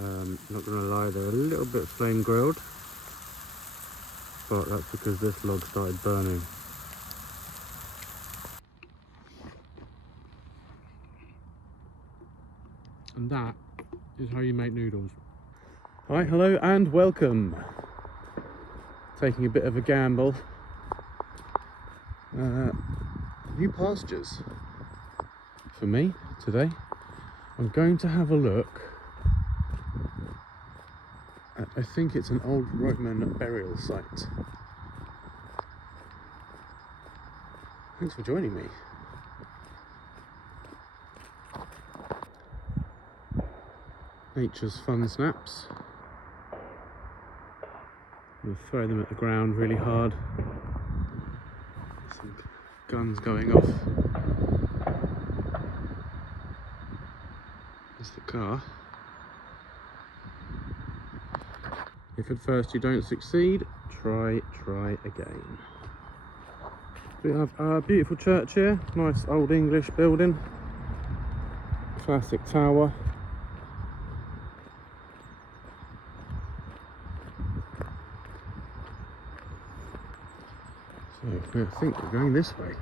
Not gonna lie, they're a little bit flame grilled, but that's because this log started burning. And that is how you make noodles. Hi, hello and welcome. Taking a bit of a gamble. New pastures for me today. I'm going to have a look at, I think it's an old Roman burial site. Thanks for joining me. Nature's fun snaps. We'll throw them at the ground really hard. Some guns going off. There's the car. If at first you don't succeed, try again. We have a beautiful church here, nice old English building, classic tower. So I think we're going this way.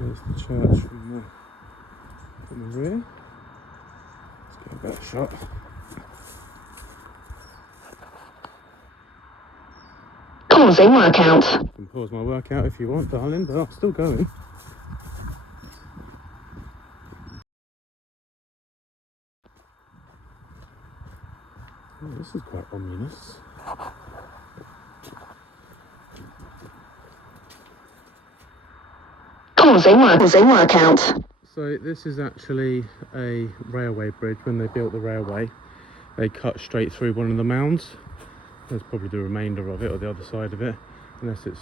There's the church from the rear. Let's get a better shot. Pausing workout. You can pause my workout if you want, darling, but I'm still going. Oh, this is quite ominous. Pausing workout. So this is actually a railway bridge. When they built the railway, they cut straight through one of the mounds. There's probably the remainder of it or the other side of it, unless it's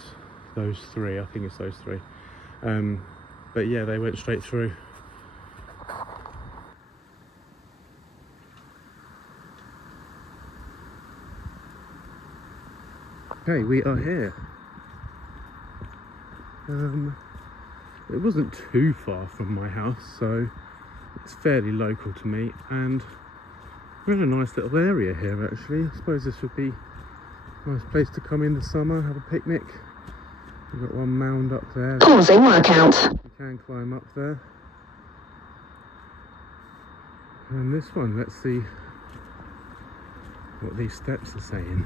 those three. I think it's those three. But yeah, they went straight through. Okay, we are here. It wasn't too far from my house, so it's fairly local to me, and we're in a nice little area here actually. I suppose this would be a nice place to come in the summer, have a picnic. We've got one mound up there. Pausing workout. You can climb up there. And this one, let's see what these steps are saying.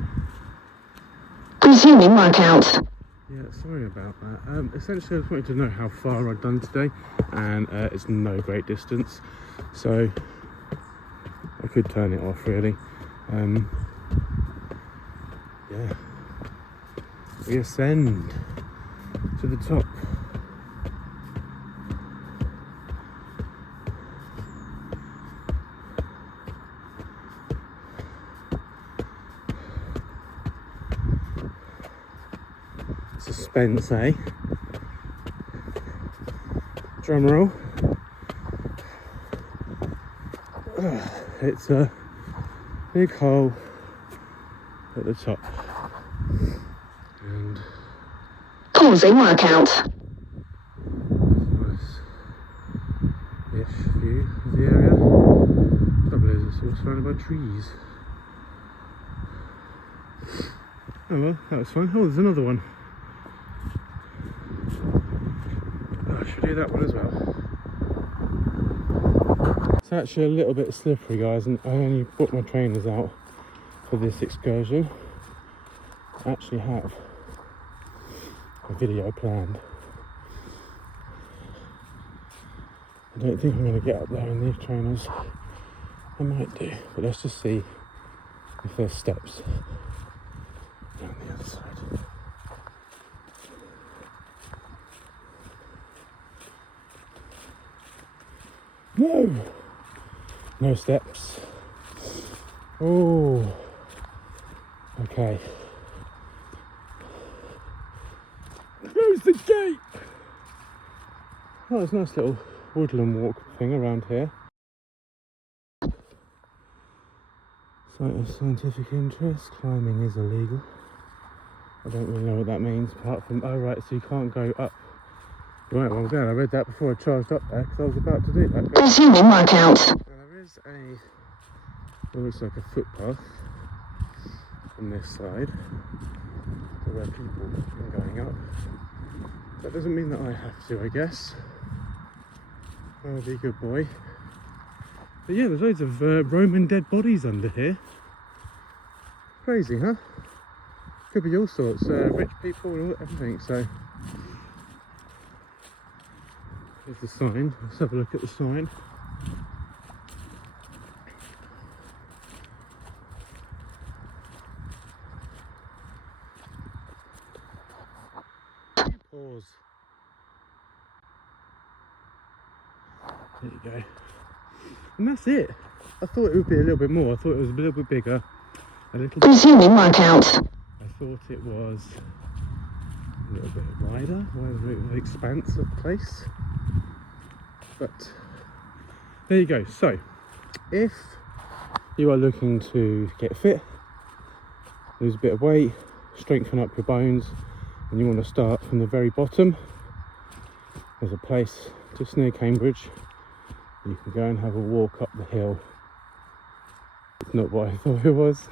Resuming workout. Yeah, sorry about that. Essentially I just wanted to know how far I'd done today, and it's no great distance, so I could turn it off really. Yeah, we ascend to the top. Suspense, eh? Drum roll. It's a big hole at the top. And pausing workout. Nice-ish view of the area. Trouble is, it's all surrounded by trees. Oh well, that was fun. Oh, there's another one. I should do that one as well. It's actually a little bit slippery, guys, and I only brought my trainers out for this excursion. I actually have a video planned. I don't think I'm going to get up there in these trainers. I might do, but let's just see if there's steps down the other side. No steps. Oh, okay. Close the gate. Oh, there's a nice little woodland walk thing around here. Site of scientific interest. Climbing is illegal. I don't really know what that means, apart from, oh right, so you can't go up. Right, well I'm glad I read that before I charged up there, because I was about to do that. Resuming workout. Now there is what looks like a footpath on this side, to where people are going up. That doesn't mean that I have to, I guess. I'll be a good boy. But yeah, there's loads of Roman dead bodies under here. Crazy, huh? Could be all sorts, rich people and all, everything, so. Here's the sign, let's have a look at the sign. Pause. There you go. And that's it. I thought it would be a little bit more. I thought it was a little bit bigger. A little bit. Resuming workout. I thought it was a little bit wider, the expanse of the place. But there you go. So, if you are looking to get fit, lose a bit of weight, strengthen up your bones, and you want to start from the very bottom, there's a place just near Cambridge. You can go and have a walk up the hill. It's not what I thought it was.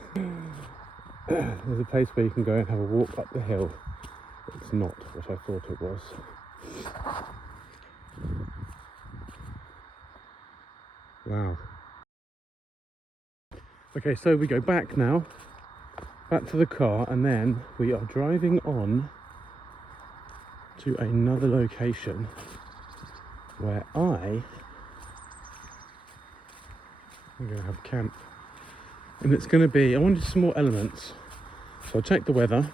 There's a place where you can go and have a walk up the hill. It's not what I thought it was. Wow. Okay, so we go back now, back to the car, and then we are driving on to another location where I'm going to have a camp. And it's going to be, I wanted some more elements. So I checked the weather,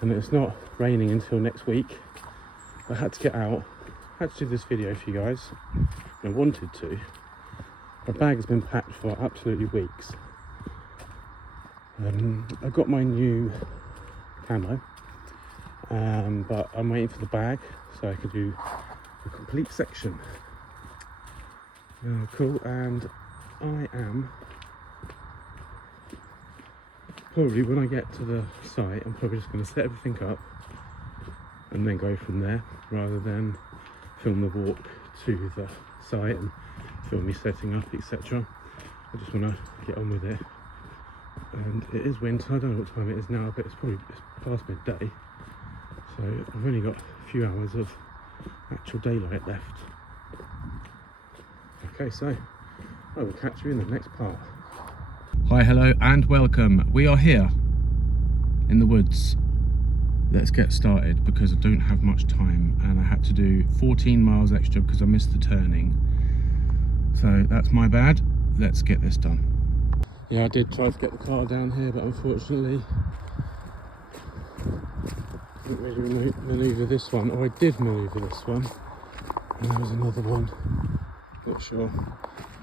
and it's not raining until next week. I had to get out, I had to do this video for you guys, and I wanted to. My bag has been packed for absolutely weeks. I got my new camo, but I'm waiting for the bag so I can do a complete section. Cool, and I am probably, when I get to the site, I'm probably just going to set everything up and then go from there, rather than film the walk to the site and film me setting up, etc. I just want to get on with it. And it is winter, I don't know what time it is now, but it's past midday, so I've only got a few hours of actual daylight left. Okay, so I will catch you in the next part. Hi, hello and welcome. We are here in the woods. Let's get started because I don't have much time and I had to do 14 miles extra because I missed the turning. So that's my bad. Let's get this done. Yeah, I did try to get the car down here, but unfortunately I didn't really manoeuvre this one, or I did manoeuvre this one, and there was another one, not sure,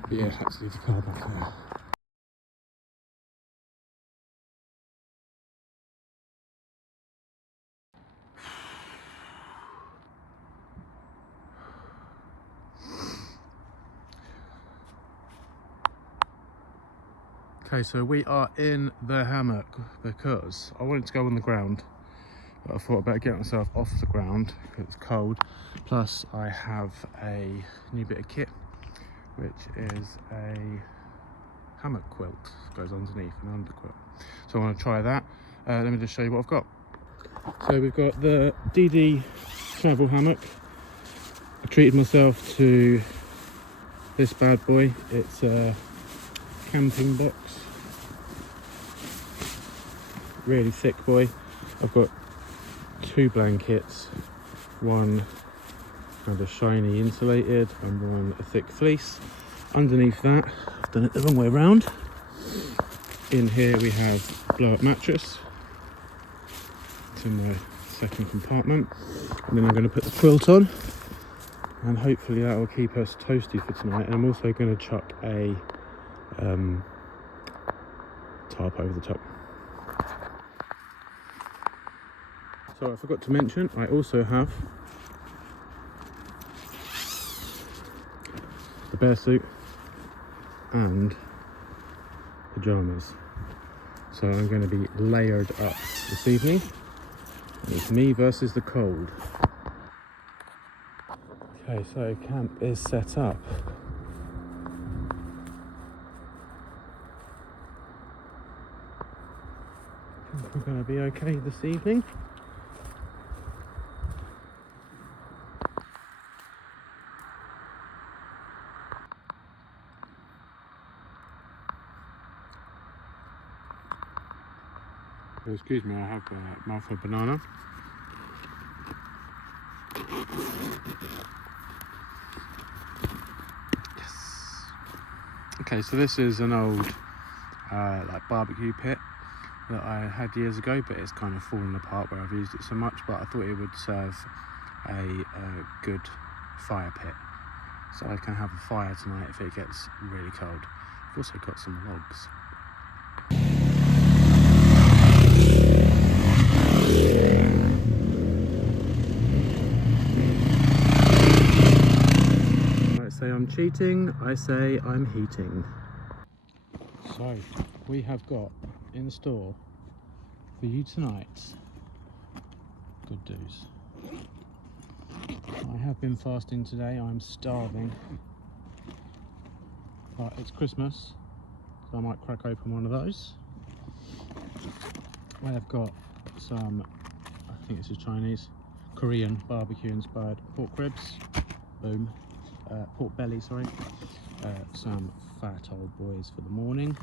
but yeah, I had to leave the car back there. Okay, so we are in the hammock because I wanted to go on the ground, but I thought I'd better get myself off the ground because it's cold. Plus I have a new bit of kit, which is a hammock quilt. It goes underneath an underquilt. So I want to try that. Let me just show you what I've got. So we've got the DD travel hammock. I treated myself to this bad boy. It's a camping box. Really thick boy. I've got two blankets, one kind of shiny insulated and one a thick fleece. Underneath that, I've done it the wrong way around. In here we have blow up mattress. It's in my second compartment. And then I'm going to put the quilt on, and hopefully that will keep us toasty for tonight. And I'm also going to chuck a tarp over the top. So I forgot to mention, I also have the bear suit and pyjamas. So I'm going to be layered up this evening. It's me versus the cold. Okay, so camp is set up. I think we're going to be okay this evening. Oh, excuse me, I have a mouthful of banana. Yes. Okay, so this is an old like barbecue pit that I had years ago, but it's kind of fallen apart where I've used it so much, but I thought it would serve a good fire pit. So I can have a fire tonight if it gets really cold. I've also got some logs. I say I'm cheating, I say I'm heating. So, we have got in store for you tonight, good news. I have been fasting today, I'm starving. But it's Christmas, so I might crack open one of those. I have got some, I think this is Chinese, Korean barbecue inspired pork ribs. Boom. Pork belly, sorry. Some fat old boys for the morning.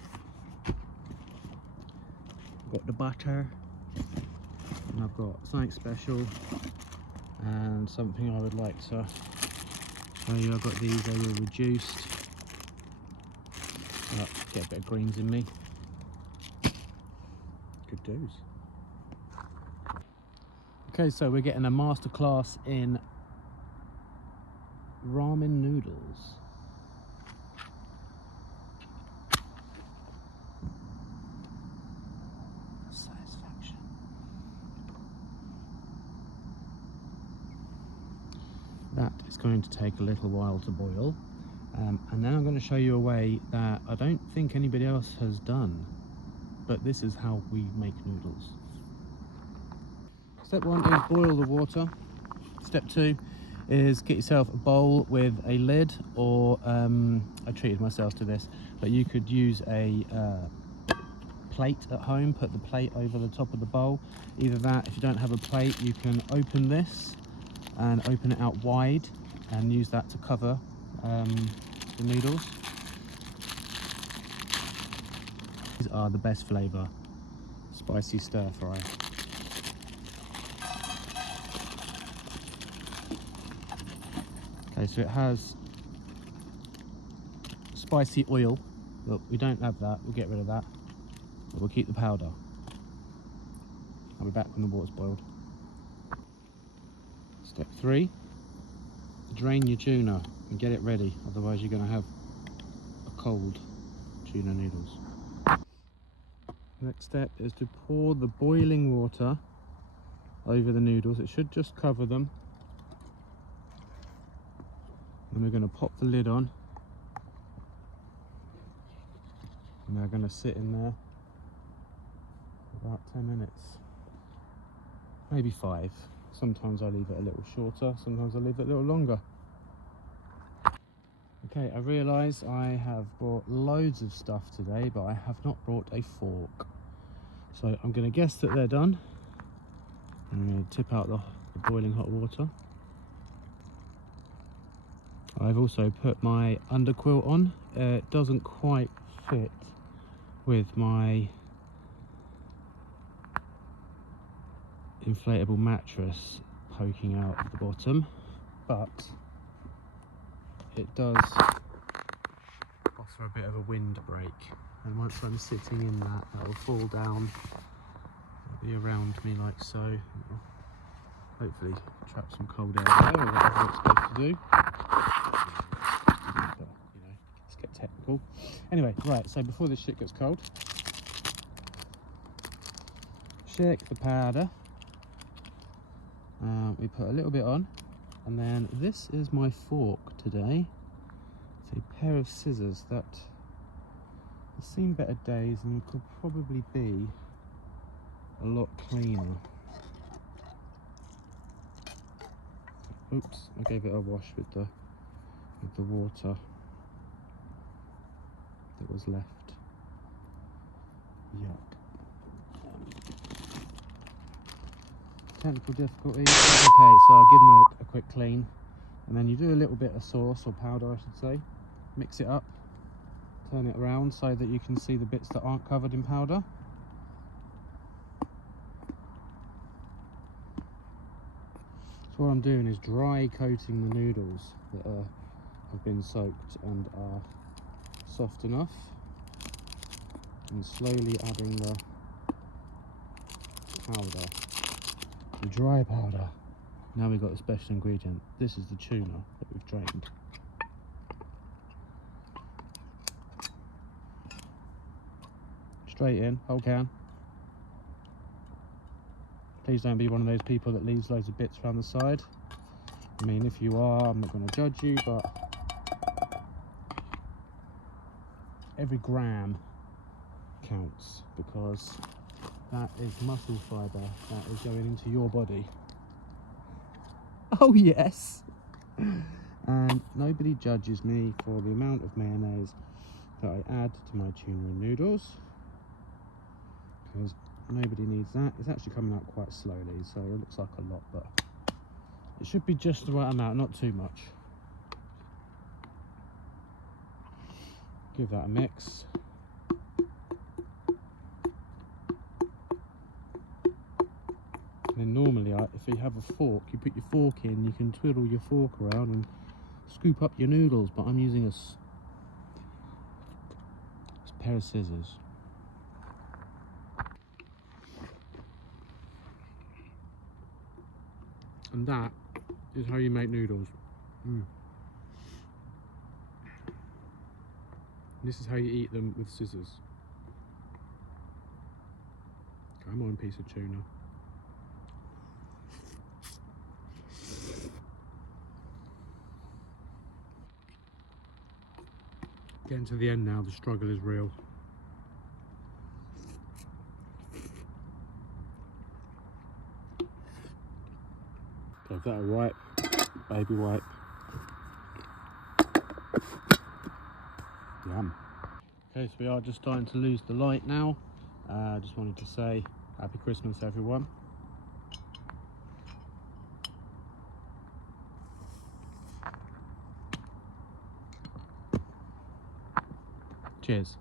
Got the butter, and I've got something special and something I would like to show you. I've got these, they were reduced. Get a bit of greens in me. Good do's. Okay, so we're getting a masterclass in ramen noodles. Satisfaction. That is going to take a little while to boil, and then I'm going to show you a way that I don't think anybody else has done, but this is how we make noodles. Step 1 is boil the water. Step 2 is get yourself a bowl with a lid, or I treated myself to this, but you could use a plate at home, put the plate over the top of the bowl. Either that, if you don't have a plate, you can open this and open it out wide and use that to cover the noodles. These are the best flavour, spicy stir fry. Okay, so it has spicy oil, but we don't have that, we'll get rid of that, but we'll keep the powder. I'll be back when the water's boiled. Step 3, drain your tuna and get it ready, otherwise you're going to have a cold tuna noodles. Next step is to pour the boiling water over the noodles. It should just cover them. And we're going to pop the lid on, and they're going to sit in there for about 10 minutes, maybe 5. Sometimes I leave it a little shorter, sometimes I leave it a little longer. Okay, I realise I have brought loads of stuff today, but I have not brought a fork. So I'm going to guess that they're done. I'm going to tip out the boiling hot water. I've also put my underquilt on. It doesn't quite fit with my inflatable mattress poking out of the bottom, but it does offer a bit of a wind break, and once I'm sitting in that, will fall down. It'll be around me like so. It'll hopefully trap some cold air there, or whatever it's supposed to do. But, you know, let's get technical. Anyway, right, so before this shit gets cold, shake the powder. We put a little bit on, and then this is my fork today. It's a pair of scissors that I've seen better days and it could probably be a lot cleaner. Oops, I gave it a wash with the water that was left. Yuck. Technical difficulties. Okay, so I'll give them a quick clean, and then you do a little bit of sauce or powder, I should say. Mix it up, turn it around so that you can see the bits that aren't covered in powder. So what I'm doing is dry coating the noodles that have been soaked and are soft enough, and slowly adding the powder, the dry powder. Now we've got the special ingredient. This is the tuna that we've drained. Straight in, whole can. Please don't be one of those people that leaves loads of bits around the side. I mean, if you are, I'm not going to judge you, but every gram counts, because that is muscle fibre that is going into your body. Oh yes! And nobody judges me for the amount of mayonnaise that I add to my tuna and noodles, because nobody needs that. It's actually coming out quite slowly, so it looks like a lot, but it should be just the right amount, not too much. Give that a mix. And then normally, if you have a fork, you put your fork in, you can twiddle your fork around and scoop up your noodles, but I'm using a pair of scissors. And that is how you make noodles. This is how you eat them with scissors. Come on, piece of tuna. Getting to the end now, the struggle is real. Give that a wipe, baby wipe. Yum. Okay, so we are just starting to lose the light now. I just wanted to say Happy Christmas, everyone. Cheers.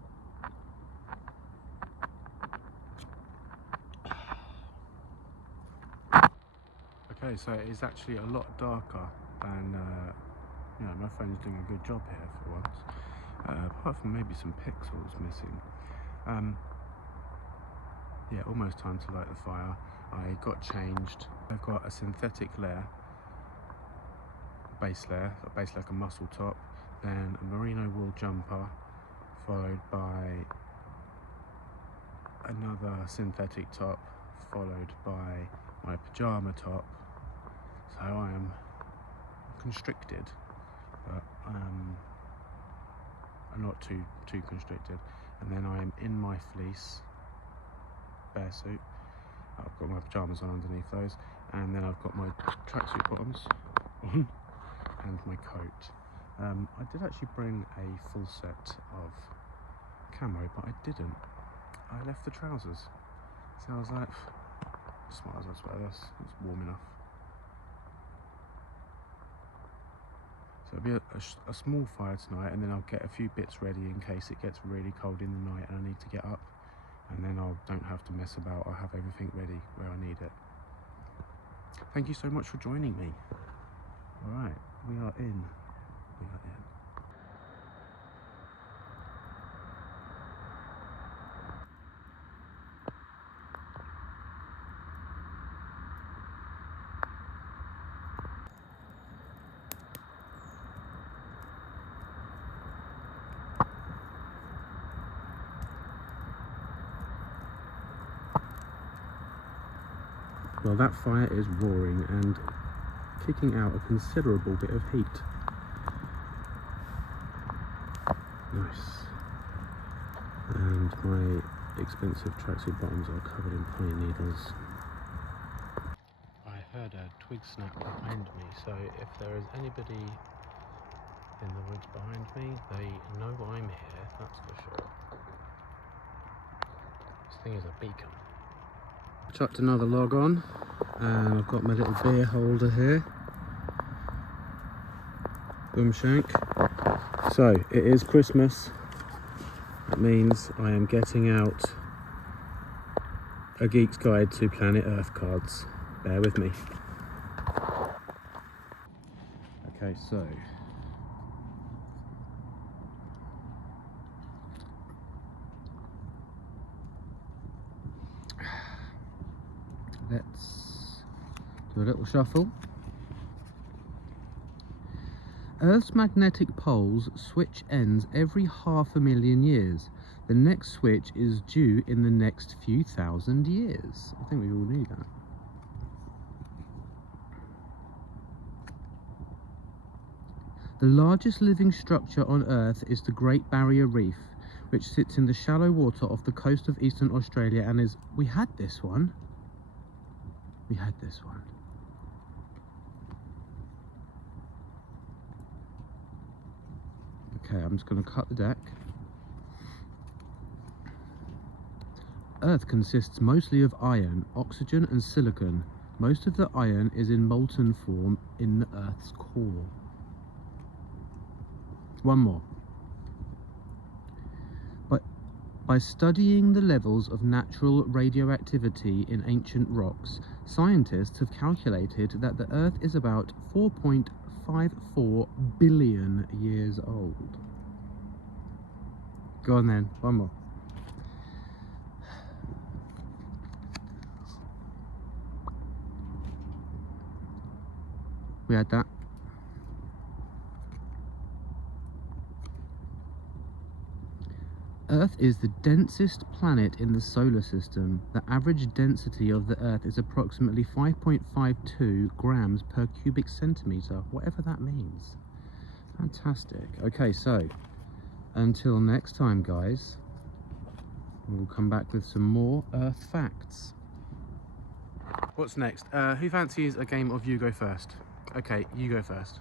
Okay, so it is actually a lot darker than, my phone's doing a good job here for once. Apart from maybe some pixels missing. Yeah, almost time to light the fire. I got changed. I've got a synthetic layer, base layer like a muscle top, then a merino wool jumper, followed by another synthetic top, followed by my pyjama top. So I am constricted, but I'm not too constricted. And then I am in my fleece bear suit. I've got my pyjamas on underneath those, and then I've got my tracksuit bottoms on and my coat. I did actually bring a full set of camo, but I didn't. I left the trousers, so I was like, just might as well wear this. It's warm enough. So it'll be a small fire tonight, and then I'll get a few bits ready in case it gets really cold in the night and I need to get up, and then I don't have to mess about. I'll have everything ready where I need it. Thank you so much for joining me. Alright, we are in. Well, that fire is roaring and kicking out a considerable bit of heat. Nice. and my expensive tracksuit bottoms are covered in pine needles. I heard a twig snap behind me, so if there is anybody in the woods behind me, they know I'm here, that's for sure. This thing is a beacon. Chucked another log on, and I've got my little beer holder here. Boomshank. So, it is Christmas. That means I am getting out a Geek's Guide to Planet Earth cards. Bear with me. Okay, so let's do a little shuffle. Earth's magnetic poles switch ends every 500,000 years. The next switch is due in the next few thousand years. I think we all knew that. The largest living structure on Earth is the Great Barrier Reef, which sits in the shallow water off the coast of eastern Australia and is... We had this one. We had this one. Okay, I'm just going to cut the deck. Earth consists mostly of iron, oxygen and silicon. Most of the iron is in molten form in the Earth's core. One more. By studying the levels of natural radioactivity in ancient rocks, scientists have calculated that the Earth is about 4.54 billion years old. Go on then, one more. We had that. Earth is the densest planet in the solar system. The average density of the Earth is approximately 5.52 grams per cubic centimetre, whatever that means. Fantastic. Okay, so until next time, guys, we'll come back with some more Earth facts. What's next? Who fancies a game of You Go First? Okay, you go first.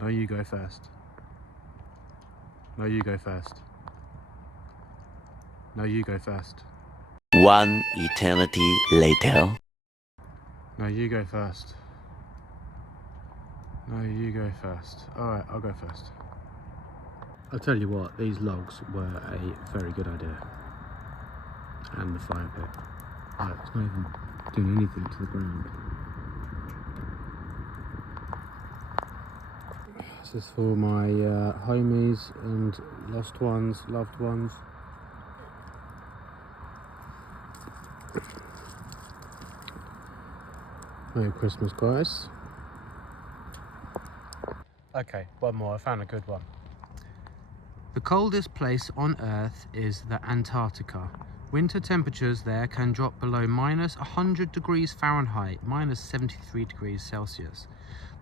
No, you go first. No, you go first. No, you go first. One eternity later. No, you go first. No, you go first. Alright, I'll go first. I'll tell you what, these logs were a very good idea. And the fire pit. It's not even doing anything to the ground. This is for my homies and lost ones, loved ones. Merry Christmas, guys. Okay, one more. I found a good one. The coldest place on Earth is the Antarctica. Winter temperatures there can drop below minus 100 degrees Fahrenheit, minus 73 degrees Celsius.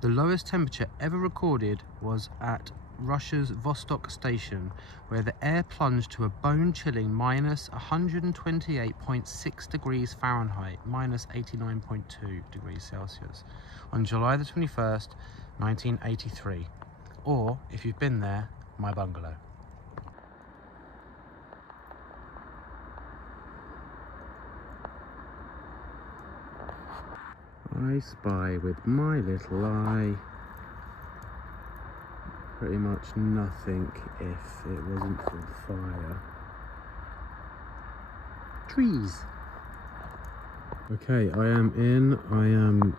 The lowest temperature ever recorded was at Russia's Vostok station, where the air plunged to a bone-chilling minus 128.6 degrees Fahrenheit, minus 89.2 degrees Celsius, on July the 21st, 1983. Or, if you've been there, my bungalow. I spy with my little eye pretty much nothing if it wasn't for the fire. Trees. Okay, I am in. I am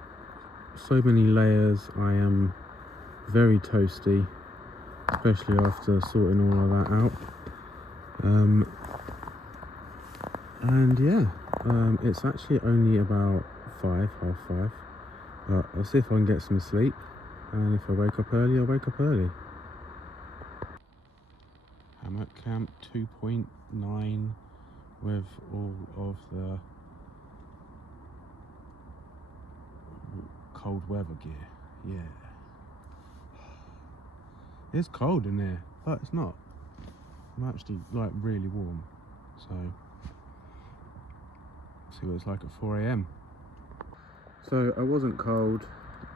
so many layers. I am very toasty, especially after sorting all of that out. And yeah, it's actually only about 5:30, but I'll see if I can get some sleep, and if I wake up early, I'll wake up early. Hammock Camp 2.9 with all of the cold weather gear. Yeah, it's cold in there, but it's not. I'm actually like really warm, so see what it's like at 4 AM. So I wasn't cold,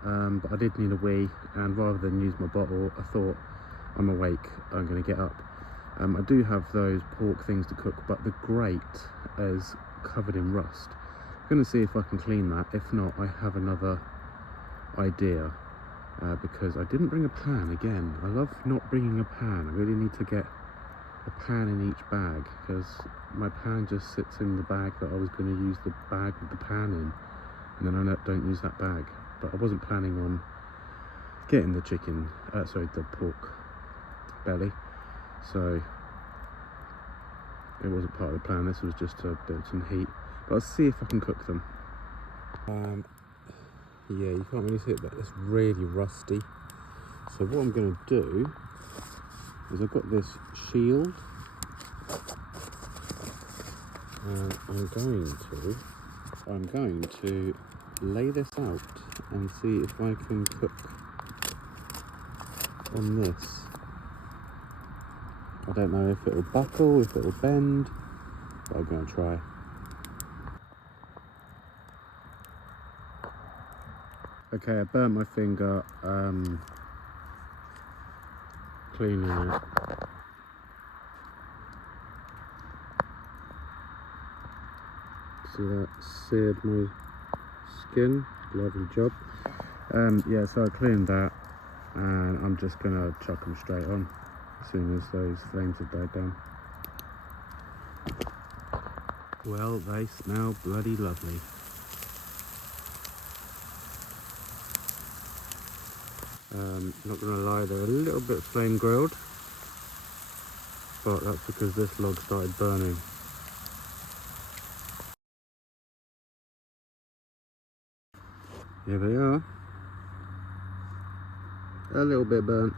but I did need a wee, and rather than use my bottle, I thought, I'm awake, I'm going to get up. I do have those pork things to cook, but the grate is covered in rust. I'm going to see if I can clean that. If not, I have another idea, because I didn't bring a pan again. I love not bringing a pan. I really need to get a pan in each bag, because my pan just sits in the bag that I was going to use the bag with the pan in, and then I don't use that bag. But I wasn't planning on getting the the pork belly, so it wasn't part of the plan. This was just to build some heat, but I'll see if I can cook them. Yeah, you can't really see it, but it's really rusty. So what I'm going to do is I've got this shield, and I'm going to lay this out and see if I can cook on this. I don't know if it will buckle, if it will bend, but I'm going to try. Okay, I burnt my finger cleaning it. See that seared my skin? Lovely job. Yeah, so I cleaned that, and I'm just gonna chuck them straight on as soon as those flames have died down. Well, they smell bloody lovely. Not gonna lie, they're a little bit flame grilled, but that's because this log started burning. Here they are. A little bit burnt,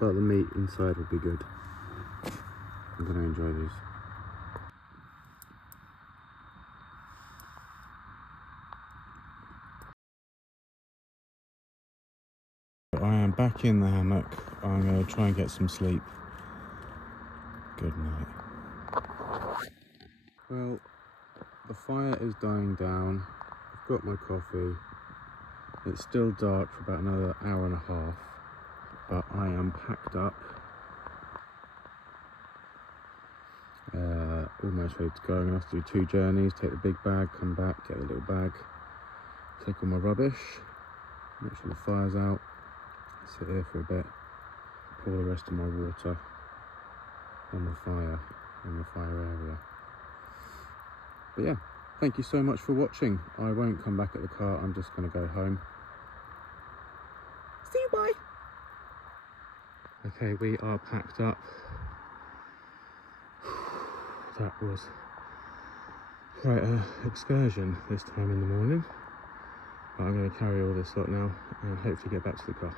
but the meat inside will be good. I'm gonna enjoy these. I am back in the hammock. I'm going to try and get some sleep. Good night. Well, the fire is dying down. I've got my coffee. It's still dark for about another hour and a half, but I am packed up. Almost ready to go. I'm going to have to do 2 journeys. Take the big bag, come back, get the little bag, take all my rubbish, make sure the fire's out. Sit here for a bit, pour the rest of my water on the fire, in the fire area. But yeah, thank you so much for watching. I won't come back at the car, I'm just going to go home. See you, bye! Okay, we are packed up. That was quite an excursion this time in the morning. But I'm going to carry all this lot now and hopefully get back to the car.